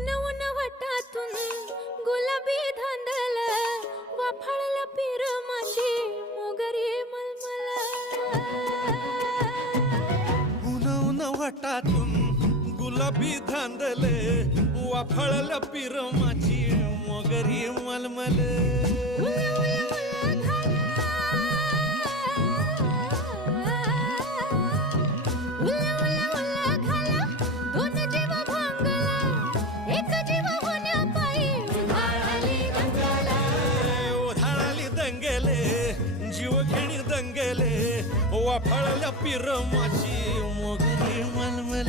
उन उन वटातून गुलाबी धांदल वाफाळल्या पीर माझी मोगरी मलमल उन उन वटातून गुलाबी धांदले वाफळल्या पीर माझी मोगरी मलमल जीवघेणी दंगेले वाफाळल्या पीर माझी मोगरी मलमल